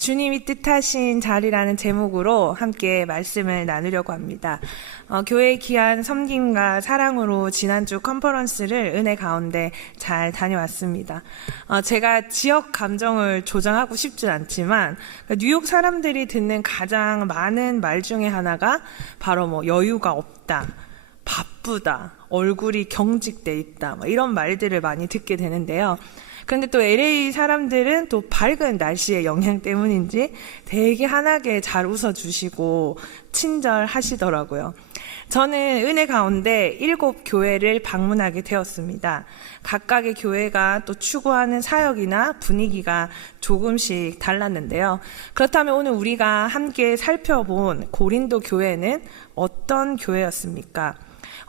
주님이 뜻하신 자리라는 제목으로 함께 말씀을 나누려고 합니다. 교회의 귀한 섬김과 사랑으로 지난주 컨퍼런스를 은혜 가운데 잘 다녀왔습니다. 제가 지역 감정을 조정하고 싶진 않지만 뉴욕 사람들이 듣는 가장 많은 말 중에 하나가 바로 여유가 없다, 바쁘다, 얼굴이 경직돼 있다, 이런 말들을 많이 듣게 되는데요. 그런데 또 LA 사람들은 또 밝은 날씨의 영향 때문인지 되게 환하게 잘 웃어주시고 친절하시더라고요. 저는 은혜 가운데 7교회를 방문하게 되었습니다. 각각의 교회가 또 추구하는 사역이나 분위기가 조금씩 달랐는데요. 그렇다면 오늘 우리가 함께 살펴본 고린도 교회는 어떤 교회였습니까?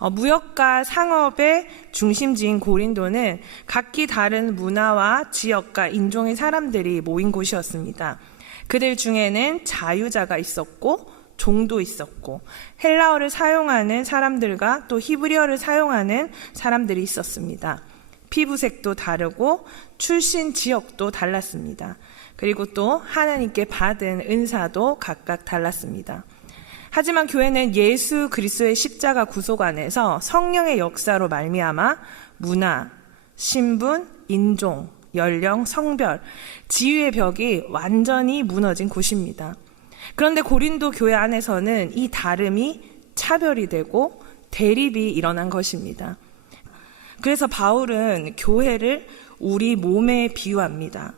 무역과 상업의 중심지인 고린도는 각기 다른 문화와 지역과 인종의 사람들이 모인 곳이었습니다. 그들 중에는 자유자가 있었고 종도 있었고 헬라어를 사용하는 사람들과 또 히브리어를 사용하는 사람들이 있었습니다. 피부색도 다르고 출신 지역도 달랐습니다. 그리고 또 하나님께 받은 은사도 각각 달랐습니다. 하지만 교회는 예수 그리스도의 십자가 구속 안에서 성령의 역사로 말미암아 문화, 신분, 인종, 연령, 성별, 지위의 벽이 완전히 무너진 곳입니다. 그런데 고린도 교회 안에서는 이 다름이 차별이 되고 대립이 일어난 것입니다. 그래서 바울은 교회를 우리 몸에 비유합니다.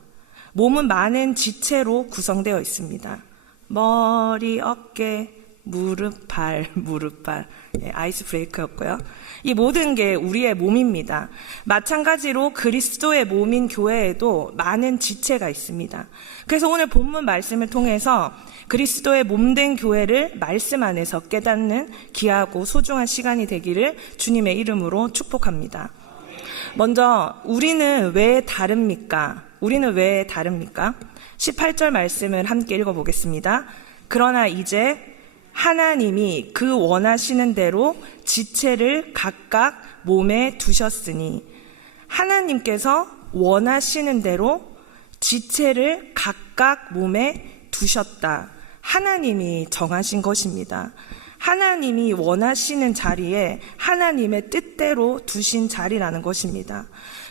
몸은 많은 지체로 구성되어 있습니다. 머리, 어깨, 무릎, 발. 아이스 브레이크였고요. 이 모든 게 우리의 몸입니다. 마찬가지로 그리스도의 몸인 교회에도 많은 지체가 있습니다. 그래서 오늘 본문 말씀을 통해서 그리스도의 몸된 교회를 말씀 안에서 깨닫는 귀하고 소중한 시간이 되기를 주님의 이름으로 축복합니다. 먼저 우리는 왜 다릅니까? 18절 말씀을 함께 읽어보겠습니다. 그러나 이제 하나님이 그 원하시는 대로 지체를 각각 몸에 두셨으니, 하나님께서 원하시는 대로 지체를 각각 몸에 두셨다. 하나님이 정하신 것입니다. 하나님이 원하시는 자리에 하나님의 뜻대로 두신 자리라는 것입니다.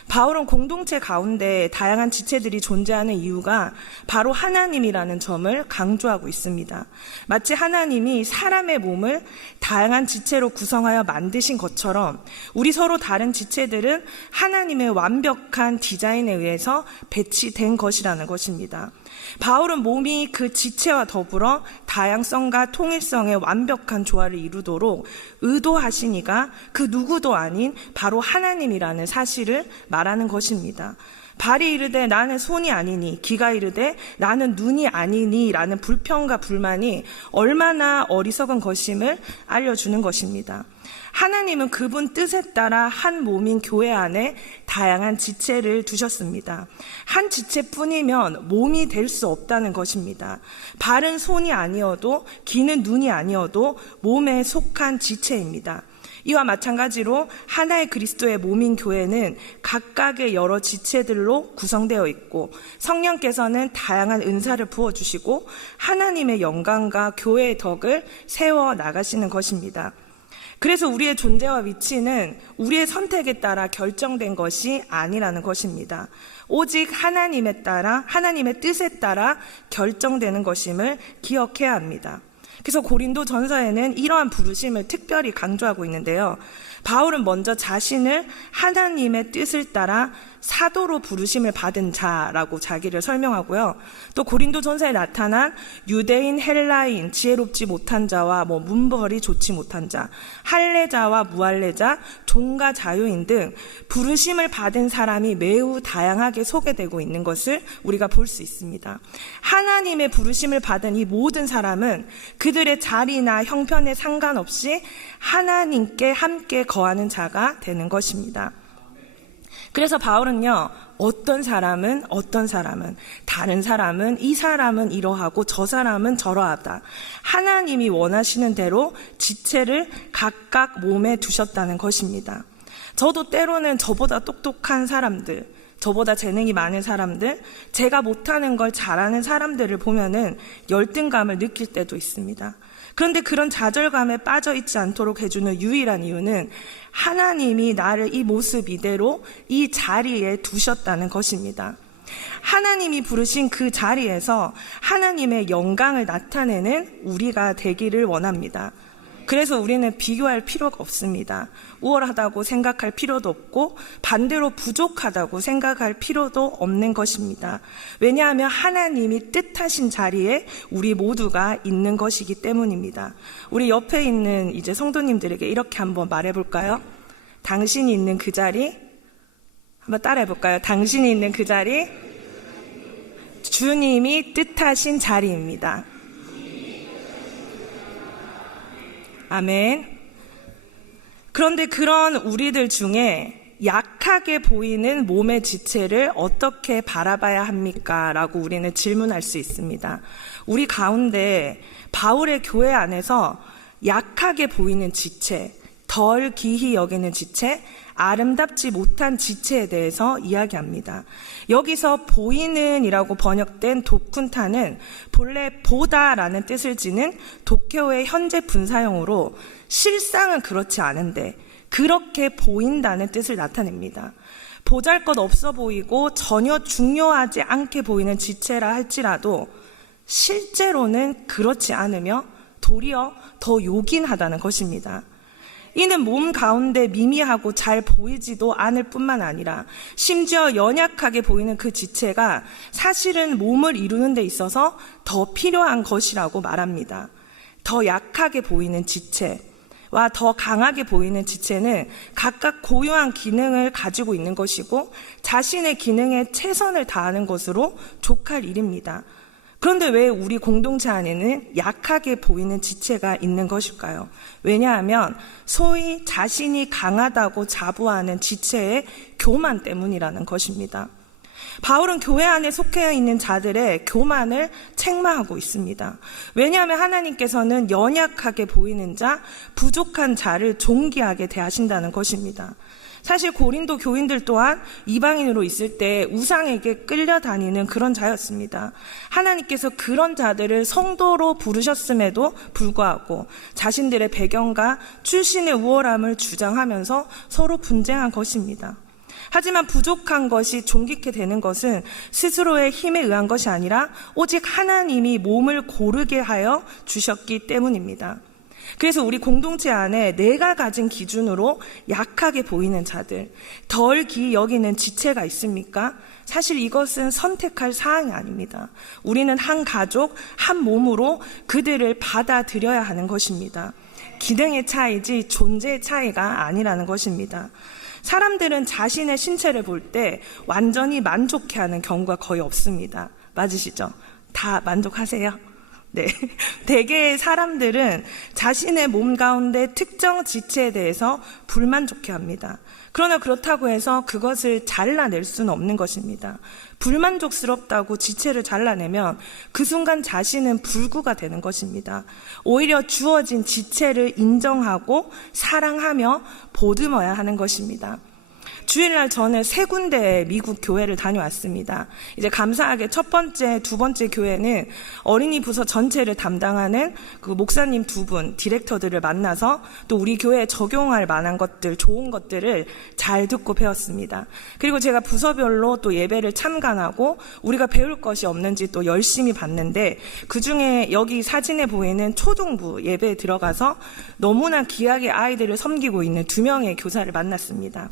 바울은 공동체 가운데 다양한 지체들이 존재하는 이유가 바로 하나님이라는 점을 강조하고 있습니다. 마치 하나님이 사람의 몸을 다양한 지체로 구성하여 만드신 것처럼 우리 서로 다른 지체들은 하나님의 완벽한 디자인에 의해서 배치된 것이라는 것입니다. 바울은 몸이 그 지체와 더불어 다양성과 통일성의 완벽한 조화를 이루도록 의도하시니가 그 누구도 아닌 바로 하나님이라는 사실을 말하는 것입니다. 발이 이르되 나는 손이 아니니, 귀가 이르되 나는 눈이 아니니 라는 불평과 불만이 얼마나 어리석은 것임을 알려주는 것입니다. 하나님은 그분 뜻에 따라 한 몸인 교회 안에 다양한 지체를 두셨습니다. 한 지체뿐이면 몸이 될 수 없다는 것입니다. 발은 손이 아니어도, 귀는 눈이 아니어도 몸에 속한 지체입니다. 이와 마찬가지로 하나의 그리스도의 몸인 교회는 각각의 여러 지체들로 구성되어 있고, 성령께서는 다양한 은사를 부어주시고 하나님의 영광과 교회의 덕을 세워 나가시는 것입니다. 그래서 우리의 존재와 위치는 우리의 선택에 따라 결정된 것이 아니라는 것입니다. 오직 하나님의 뜻에 따라 결정되는 것임을 기억해야 합니다. 그래서 고린도 전서에는 이러한 부르심을 특별히 강조하고 있는데요. 바울은 먼저 자신을 하나님의 뜻을 따라 사도로 부르심을 받은 자라고 자기를 설명하고요. 또 고린도 전서에 나타난 유대인, 헬라인, 지혜롭지 못한 자와 문벌이 좋지 못한 자, 할례자와 무할례자, 종과 자유인 등 부르심을 받은 사람이 매우 다양하게 소개되고 있는 것을 우리가 볼 수 있습니다. 하나님의 부르심을 받은 이 모든 사람은 그들의 자리나 형편에 상관없이 하나님께 함께 거하는 자가 되는 것입니다. 그래서 바울은요, 어떤 사람은 다른 사람은 이 사람은 이러하고 저 사람은 저러하다. 하나님이 원하시는 대로 지체를 각각 몸에 두셨다는 것입니다. 저도 때로는 저보다 똑똑한 사람들, 저보다 재능이 많은 사람들, 제가 못하는 걸 잘하는 사람들을 보면은 열등감을 느낄 때도 있습니다. 그런데 그런 좌절감에 빠져 있지 않도록 해주는 유일한 이유는 하나님이 나를 이 모습 이대로 이 자리에 두셨다는 것입니다. 하나님이 부르신 그 자리에서 하나님의 영광을 나타내는 우리가 되기를 원합니다. 그래서 우리는 비교할 필요가 없습니다. 우월하다고 생각할 필요도 없고 반대로 부족하다고 생각할 필요도 없는 것입니다. 왜냐하면 하나님이 뜻하신 자리에 우리 모두가 있는 것이기 때문입니다. 우리 옆에 있는 이제 성도님들에게 이렇게 한번 말해볼까요? 당신이 있는 그 자리, 한번 따라해볼까요? 당신이 있는 그 자리, 주님이 뜻하신 자리입니다. 아멘. 그런데 그런 우리들 중에 약하게 보이는 몸의 지체를 어떻게 바라봐야 합니까? 라고 우리는 질문할 수 있습니다. 우리 가운데 바울의 교회 안에서 약하게 보이는 지체, 덜 귀히 여기는 지체, 아름답지 못한 지체에 대해서 이야기합니다. 여기서 보이는이라고 번역된 도쿤타는 본래 보다라는 뜻을 지닌 독해어의 현재 분사형으로 실상은 그렇지 않은데 그렇게 보인다는 뜻을 나타냅니다. 보잘것없어 보이고 전혀 중요하지 않게 보이는 지체라 할지라도 실제로는 그렇지 않으며 도리어 더 요긴하다는 것입니다. 이는 몸 가운데 미미하고 잘 보이지도 않을 뿐만 아니라 심지어 연약하게 보이는 그 지체가 사실은 몸을 이루는 데 있어서 더 필요한 것이라고 말합니다. 더 약하게 보이는 지체와 더 강하게 보이는 지체는 각각 고유한 기능을 가지고 있는 것이고 자신의 기능에 최선을 다하는 것으로 족할 일입니다. 그런데 왜 우리 공동체 안에는 약하게 보이는 지체가 있는 것일까요? 왜냐하면 소위 자신이 강하다고 자부하는 지체의 교만 때문이라는 것입니다. 바울은 교회 안에 속해 있는 자들의 교만을 책망하고 있습니다. 왜냐하면 하나님께서는 연약하게 보이는 자, 부족한 자를 존귀하게 대하신다는 것입니다. 사실 고린도 교인들 또한 이방인으로 있을 때 우상에게 끌려다니는 그런 자였습니다. 하나님께서 그런 자들을 성도로 부르셨음에도 불구하고 자신들의 배경과 출신의 우월함을 주장하면서 서로 분쟁한 것입니다. 하지만 부족한 것이 존귀케 되는 것은 스스로의 힘에 의한 것이 아니라 오직 하나님이 몸을 고르게 하여 주셨기 때문입니다. 그래서 우리 공동체 안에 내가 가진 기준으로 약하게 보이는 자들, 덜 귀히 여기는 지체가 있습니까? 사실 이것은 선택할 사항이 아닙니다. 우리는 한 가족, 한 몸으로 그들을 받아들여야 하는 것입니다. 기능의 차이지 존재의 차이가 아니라는 것입니다. 사람들은 자신의 신체를 볼 때 완전히 만족해하는 경우가 거의 없습니다. 맞으시죠? 다 만족하세요? 네. 대개의 사람들은 자신의 몸 가운데 특정 지체에 대해서 불만족해합니다. 그러나 그렇다고 해서 그것을 잘라낼 수는 없는 것입니다. 불만족스럽다고 지체를 잘라내면 그 순간 자신은 불구가 되는 것입니다. 오히려 주어진 지체를 인정하고 사랑하며 보듬어야 하는 것입니다. 주일날 저는 3군데의 미국 교회를 다녀왔습니다. 이제 감사하게 첫 번째, 두 번째 교회는 어린이 부서 전체를 담당하는 그 목사님 2분, 디렉터들을 만나서 또 우리 교회에 적용할 만한 것들, 좋은 것들을 잘 듣고 배웠습니다. 그리고 제가 부서별로 또 예배를 참관하고 우리가 배울 것이 없는지 또 열심히 봤는데 그중에 여기 사진에 보이는 초등부 예배에 들어가서 너무나 귀하게 아이들을 섬기고 있는 2명의 교사를 만났습니다.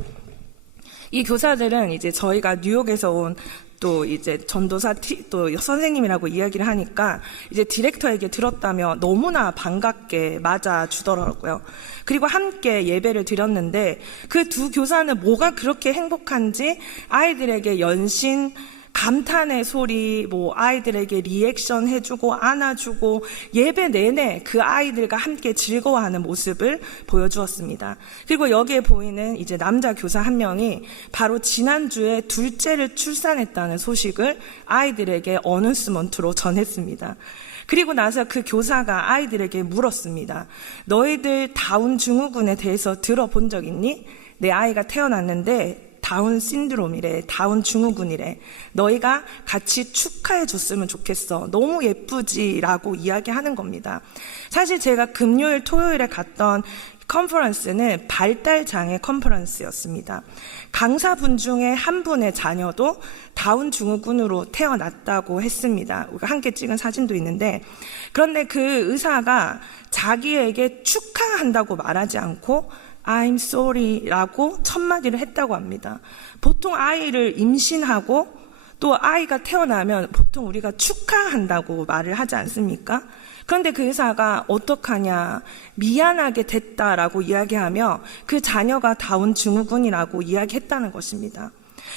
이 교사들은 이제 저희가 뉴욕에서 온 또 이제 전도사 또 선생님이라고 이야기를 하니까 이제 디렉터에게 들었다며 너무나 반갑게 맞아주더라고요. 그리고 함께 예배를 드렸는데 그 2 교사는 뭐가 그렇게 행복한지 아이들에게 연신 감탄의 소리, 아이들에게 리액션 해주고 안아주고 예배 내내 그 아이들과 함께 즐거워하는 모습을 보여주었습니다. 그리고 여기에 보이는 이제 남자 교사 한 명이 바로 지난주에 둘째를 출산했다는 소식을 아이들에게 어너스먼트로 전했습니다. 그리고 나서 그 교사가 아이들에게 물었습니다. 너희들 다운 증후군에 대해서 들어본 적 있니? 내 아이가 태어났는데 다운 신드롬이래, 다운 증후군이래. 너희가 같이 축하해 줬으면 좋겠어. 너무 예쁘지라고 이야기하는 겁니다. 사실 제가 금요일, 토요일에 갔던 컨퍼런스는 발달장애 컨퍼런스였습니다. 강사분 중에 한 분의 자녀도 다운 증후군으로 태어났다고 했습니다. 우리가 함께 찍은 사진도 있는데, 그런데 그 의사가 자기에게 축하한다고 말하지 않고 I'm sorry라고 첫마디를 했다고 합니다. 보통 아이를 임신하고 또 아이가 태어나면 보통 우리가 축하한다고 말을 하지 않습니까? 그런데 그 의사가 어떡하냐, 미안하게 됐다라고 이야기하며 그 자녀가 다운 증후군이라고 이야기했다는 것입니다.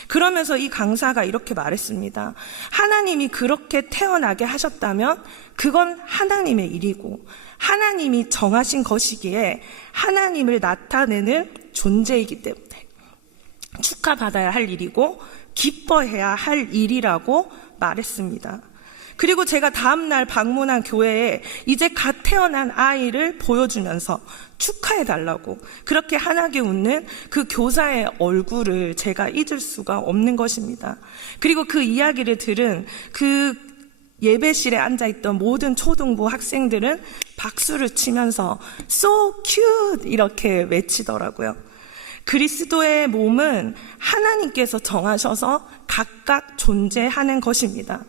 그러면서 이 강사가 이렇게 말했습니다. 하나님이 그렇게 태어나게 하셨다면 그건 하나님의 일이고 하나님이 정하신 것이기에 하나님을 나타내는 존재이기 때문에 축하받아야 할 일이고 기뻐해야 할 일이라고 말했습니다. 그리고 제가 다음날 방문한 교회에 이제 갓 태어난 아이를 보여주면서 축하해달라고 그렇게 환하게 웃는 그 교사의 얼굴을 제가 잊을 수가 없는 것입니다. 그리고 그 이야기를 들은 그 예배실에 앉아있던 모든 초등부 학생들은 박수를 치면서 So cute! 이렇게 외치더라고요. 그리스도의 몸은 하나님께서 정하셔서 각각 존재하는 것입니다.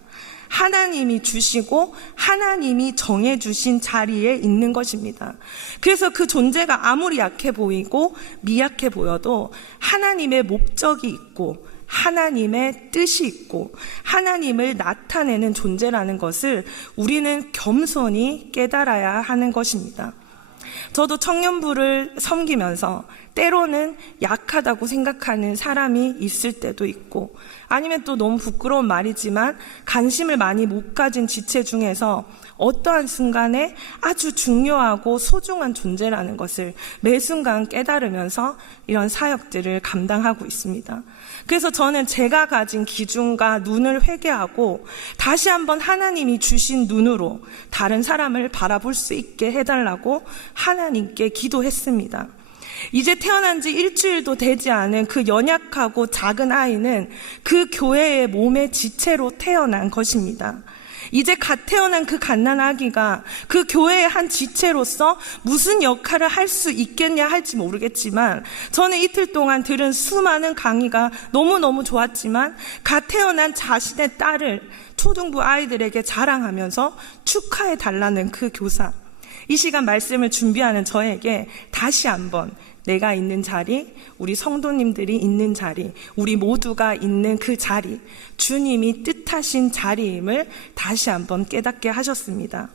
하나님이 주시고 하나님이 정해주신 자리에 있는 것입니다. 그래서 그 존재가 아무리 약해 보이고 미약해 보여도 하나님의 목적이 있고 하나님의 뜻이 있고 하나님을 나타내는 존재라는 것을 우리는 겸손히 깨달아야 하는 것입니다. 저도 청년부를 섬기면서 때로는 약하다고 생각하는 사람이 있을 때도 있고, 아니면 또 너무 부끄러운 말이지만 관심을 많이 못 가진 지체 중에서 어떠한 순간에 아주 중요하고 소중한 존재라는 것을 매 순간 깨달으면서 이런 사역들을 감당하고 있습니다. 그래서 저는 제가 가진 기준과 눈을 회개하고 다시 한번 하나님이 주신 눈으로 다른 사람을 바라볼 수 있게 해달라고 하나님께 기도했습니다. 이제 태어난 지 일주일도 되지 않은 그 연약하고 작은 아이는 그 교회의 몸의 지체로 태어난 것입니다. 이제 갓 태어난 그 갓난 아기가 그 교회의 한 지체로서 무슨 역할을 할 수 있겠냐 할지 모르겠지만, 저는 이틀 동안 들은 수많은 강의가 너무너무 좋았지만 갓 태어난 자신의 딸을 초등부 아이들에게 자랑하면서 축하해 달라는 그 교사, 이 시간 말씀을 준비하는 저에게 다시 한번 내가 있는 자리, 우리 성도님들이 있는 자리, 우리 모두가 있는 그 자리, 주님이 뜻하신 자리임을 다시 한번 깨닫게 하셨습니다.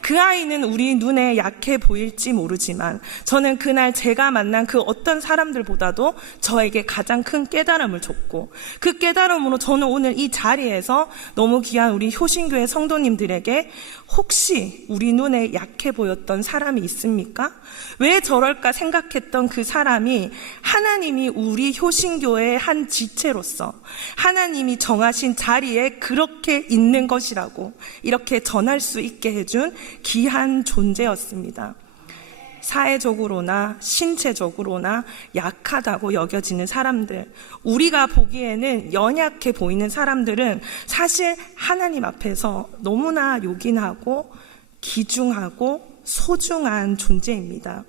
그 아이는 우리 눈에 약해 보일지 모르지만 저는 그날 제가 만난 그 어떤 사람들보다도 저에게 가장 큰 깨달음을 줬고, 그 깨달음으로 저는 오늘 이 자리에서 너무 귀한 우리 효신교회 성도님들에게 혹시 우리 눈에 약해 보였던 사람이 있습니까? 왜 저럴까 생각했던 그 사람이 하나님이 우리 효신교회의 한 지체로서 하나님이 정하신 자리에 그렇게 있는 것이라고 이렇게 전할 수 있게 해준 귀한 존재였습니다. 사회적으로나 신체적으로나 약하다고 여겨지는 사람들, 우리가 보기에는 연약해 보이는 사람들은 사실 하나님 앞에서 너무나 요긴하고 귀중하고 소중한 존재입니다.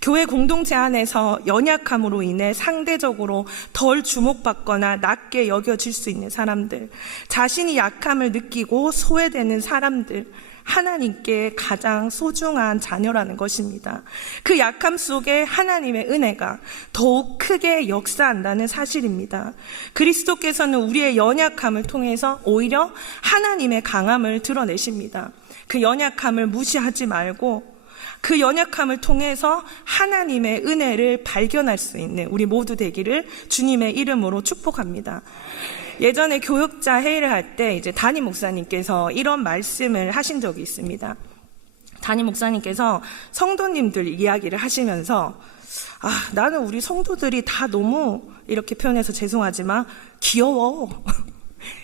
교회 공동체 안에서 연약함으로 인해 상대적으로 덜 주목받거나 낮게 여겨질 수 있는 사람들, 자신이 약함을 느끼고 소외되는 사람들, 하나님께 가장 소중한 자녀라는 것입니다. 그 약함 속에 하나님의 은혜가 더욱 크게 역사한다는 사실입니다. 그리스도께서는 우리의 연약함을 통해서 오히려 하나님의 강함을 드러내십니다. 그 연약함을 무시하지 말고 그 연약함을 통해서 하나님의 은혜를 발견할 수 있는 우리 모두 되기를 주님의 이름으로 축복합니다. 예전에 교육자 회의를 할 때 이제 담임 목사님께서 이런 말씀을 하신 적이 있습니다. 담임 목사님께서 성도님들 이야기를 하시면서 나는 우리 성도들이 다 너무, 이렇게 표현해서 죄송하지만 귀여워.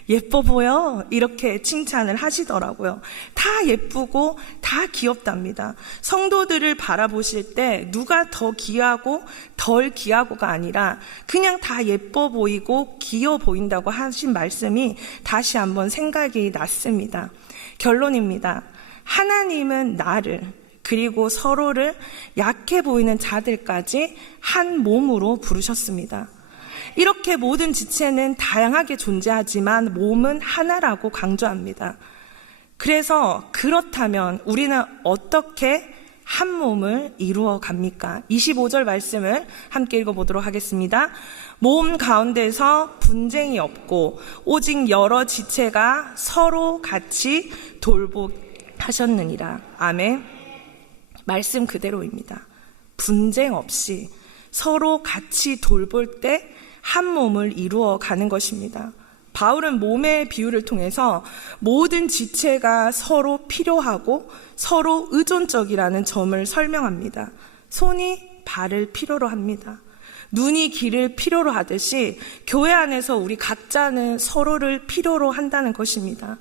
예뻐 보여 이렇게 칭찬을 하시더라고요. 다 예쁘고 다 귀엽답니다. 성도들을 바라보실 때 누가 더 귀하고 덜 귀하고가 아니라 그냥 다 예뻐 보이고 귀여워 보인다고 하신 말씀이 다시 한번 생각이 났습니다. 결론입니다. 하나님은 나를 그리고 서로를 약해 보이는 자들까지 한 몸으로 부르셨습니다. 이렇게 모든 지체는 다양하게 존재하지만 몸은 하나라고 강조합니다. 그래서 그렇다면 우리는 어떻게 한 몸을 이루어 갑니까? 25절 말씀을 함께 읽어보도록 하겠습니다. 몸 가운데서 분쟁이 없고 오직 여러 지체가 서로 같이 돌보하셨느니라. 아멘. 말씀 그대로입니다. 분쟁 없이 서로 같이 돌볼 때 한 몸을 이루어 가는 것입니다. 바울은 몸의 비유를 통해서 모든 지체가 서로 필요하고 서로 의존적이라는 점을 설명합니다. 손이 발을 필요로 합니다. 눈이 귀를 필요로 하듯이 교회 안에서 우리 각자는 서로를 필요로 한다는 것입니다.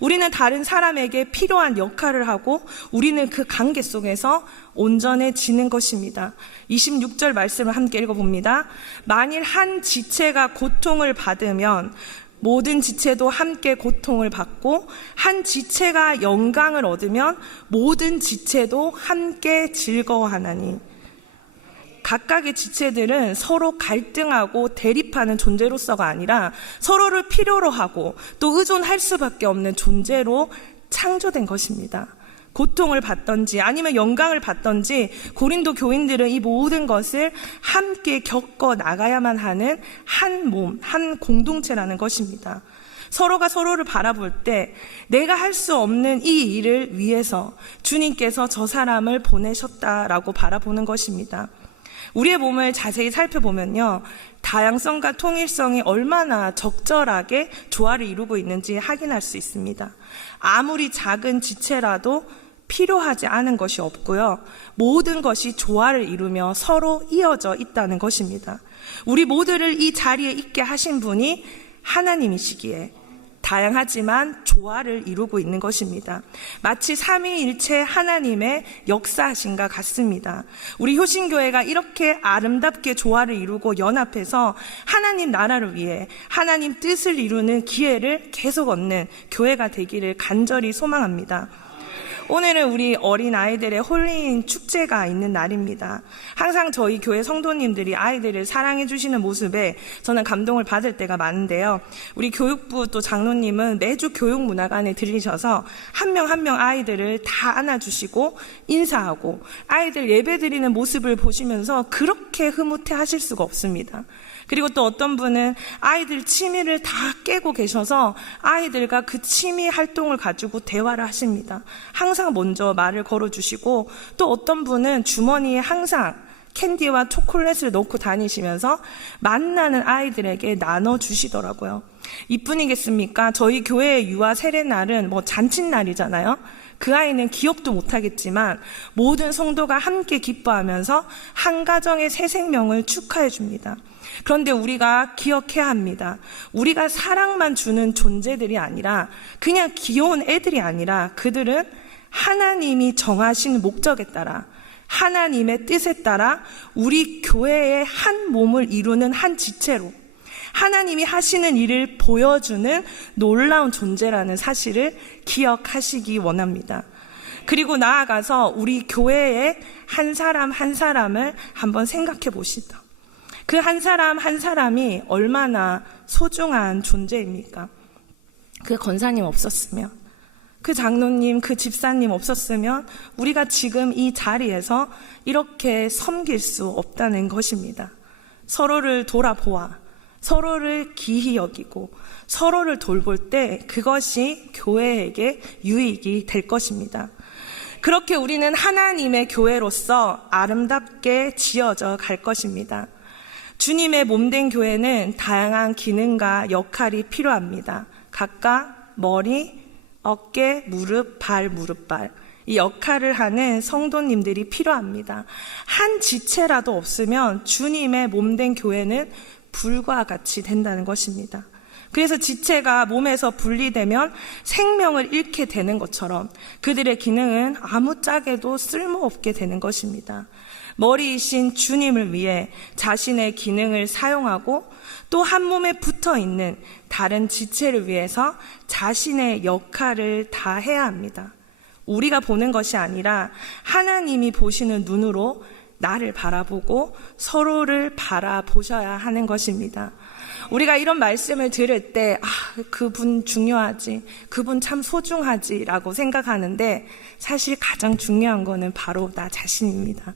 우리는 다른 사람에게 필요한 역할을 하고 우리는 그 관계 속에서 온전해지는 것입니다. 26절 말씀을 함께 읽어봅니다. 만일 한 지체가 고통을 받으면 모든 지체도 함께 고통을 받고 한 지체가 영광을 얻으면 모든 지체도 함께 즐거워하나니. 각각의 지체들은 서로 갈등하고 대립하는 존재로서가 아니라 서로를 필요로 하고 또 의존할 수밖에 없는 존재로 창조된 것입니다. 고통을 받던지 아니면 영광을 받던지 고린도 교인들은 이 모든 것을 함께 겪어 나가야만 하는 한 몸, 한 공동체라는 것입니다. 서로가 서로를 바라볼 때 내가 할 수 없는 이 일을 위해서 주님께서 저 사람을 보내셨다라고 바라보는 것입니다. 우리의 몸을 자세히 살펴보면요, 다양성과 통일성이 얼마나 적절하게 조화를 이루고 있는지 확인할 수 있습니다. 아무리 작은 지체라도 필요하지 않은 것이 없고요, 모든 것이 조화를 이루며 서로 이어져 있다는 것입니다. 우리 모두를 이 자리에 있게 하신 분이 하나님이시기에 다양하지만 조화를 이루고 있는 것입니다. 마치 삼위일체 하나님의 역사하심과 같습니다. 우리 효신교회가 이렇게 아름답게 조화를 이루고 연합해서 하나님 나라를 위해 하나님 뜻을 이루는 기회를 계속 얻는 교회가 되기를 간절히 소망합니다. 오늘은 우리 어린아이들의 홀리인 축제가 있는 날입니다. 항상 저희 교회 성도님들이 아이들을 사랑해 주시는 모습에 저는 감동을 받을 때가 많은데요. 우리 교육부 또 장로님은 매주 교육문화관에 들리셔서 한 명 한 명 아이들을 다 안아주시고 인사하고 아이들 예배 드리는 모습을 보시면서 그렇게 흐뭇해 하실 수가 없습니다. 그리고 또 어떤 분은 아이들 취미를 다 깨고 계셔서 아이들과 그 취미 활동을 가지고 대화를 하십니다. 항상 먼저 말을 걸어주시고, 또 어떤 분은 주머니에 항상 캔디와 초콜릿을 넣고 다니시면서 만나는 아이들에게 나눠주시더라고요. 이뿐이겠습니까? 저희 교회의 유아 세례날은 잔칫날이잖아요. 그 아이는 기억도 못하겠지만 모든 성도가 함께 기뻐하면서 한 가정의 새 생명을 축하해 줍니다. 그런데 우리가 기억해야 합니다. 우리가 사랑만 주는 존재들이 아니라, 그냥 귀여운 애들이 아니라, 그들은 하나님이 정하신 목적에 따라, 하나님의 뜻에 따라 우리 교회의 한 몸을 이루는 한 지체로 하나님이 하시는 일을 보여주는 놀라운 존재라는 사실을 기억하시기 원합니다. 그리고 나아가서 우리 교회의 한 사람 한 사람을 한번 생각해 보시다. 그 한 사람 한 사람이 얼마나 소중한 존재입니까? 그 권사님 없었으면, 그 장로님, 그 집사님 없었으면 우리가 지금 이 자리에서 이렇게 섬길 수 없다는 것입니다. 서로를 돌아보아 서로를 기히 여기고 서로를 돌볼 때 그것이 교회에게 유익이 될 것입니다. 그렇게 우리는 하나님의 교회로서 아름답게 지어져 갈 것입니다. 주님의 몸된 교회는 다양한 기능과 역할이 필요합니다. 각각 머리, 어깨, 무릎, 발, 무릎발, 이 역할을 하는 성도님들이 필요합니다. 한 지체라도 없으면 주님의 몸된 교회는 불과 같이 된다는 것입니다. 그래서 지체가 몸에서 분리되면 생명을 잃게 되는 것처럼 그들의 기능은 아무짝에도 쓸모없게 되는 것입니다. 머리이신 주님을 위해 자신의 기능을 사용하고 또 한 몸에 붙어 있는 다른 지체를 위해서 자신의 역할을 다해야 합니다. 우리가 보는 것이 아니라 하나님이 보시는 눈으로 나를 바라보고 서로를 바라보셔야 하는 것입니다. 우리가 이런 말씀을 들을 때 그분 중요하지, 그분 참 소중하지 라고 생각하는데 사실 가장 중요한 거는 바로 나 자신입니다.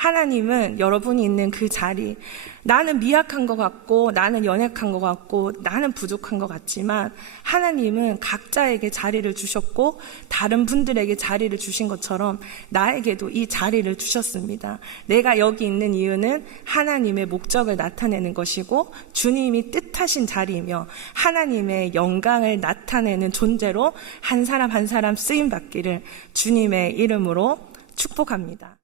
하나님은 여러분이 있는 그 자리, 나는 미약한 것 같고 나는 연약한 것 같고 나는 부족한 것 같지만 하나님은 각자에게 자리를 주셨고 다른 분들에게 자리를 주신 것처럼 나에게도 이 자리를 주셨습니다. 내가 여기 있는 이유는 하나님의 목적을 나타내는 것이고 주님이 뜻하신 자리이며 하나님의 영광을 나타내는 존재로 한 사람 한 사람 쓰임받기를 주님의 이름으로 축복합니다.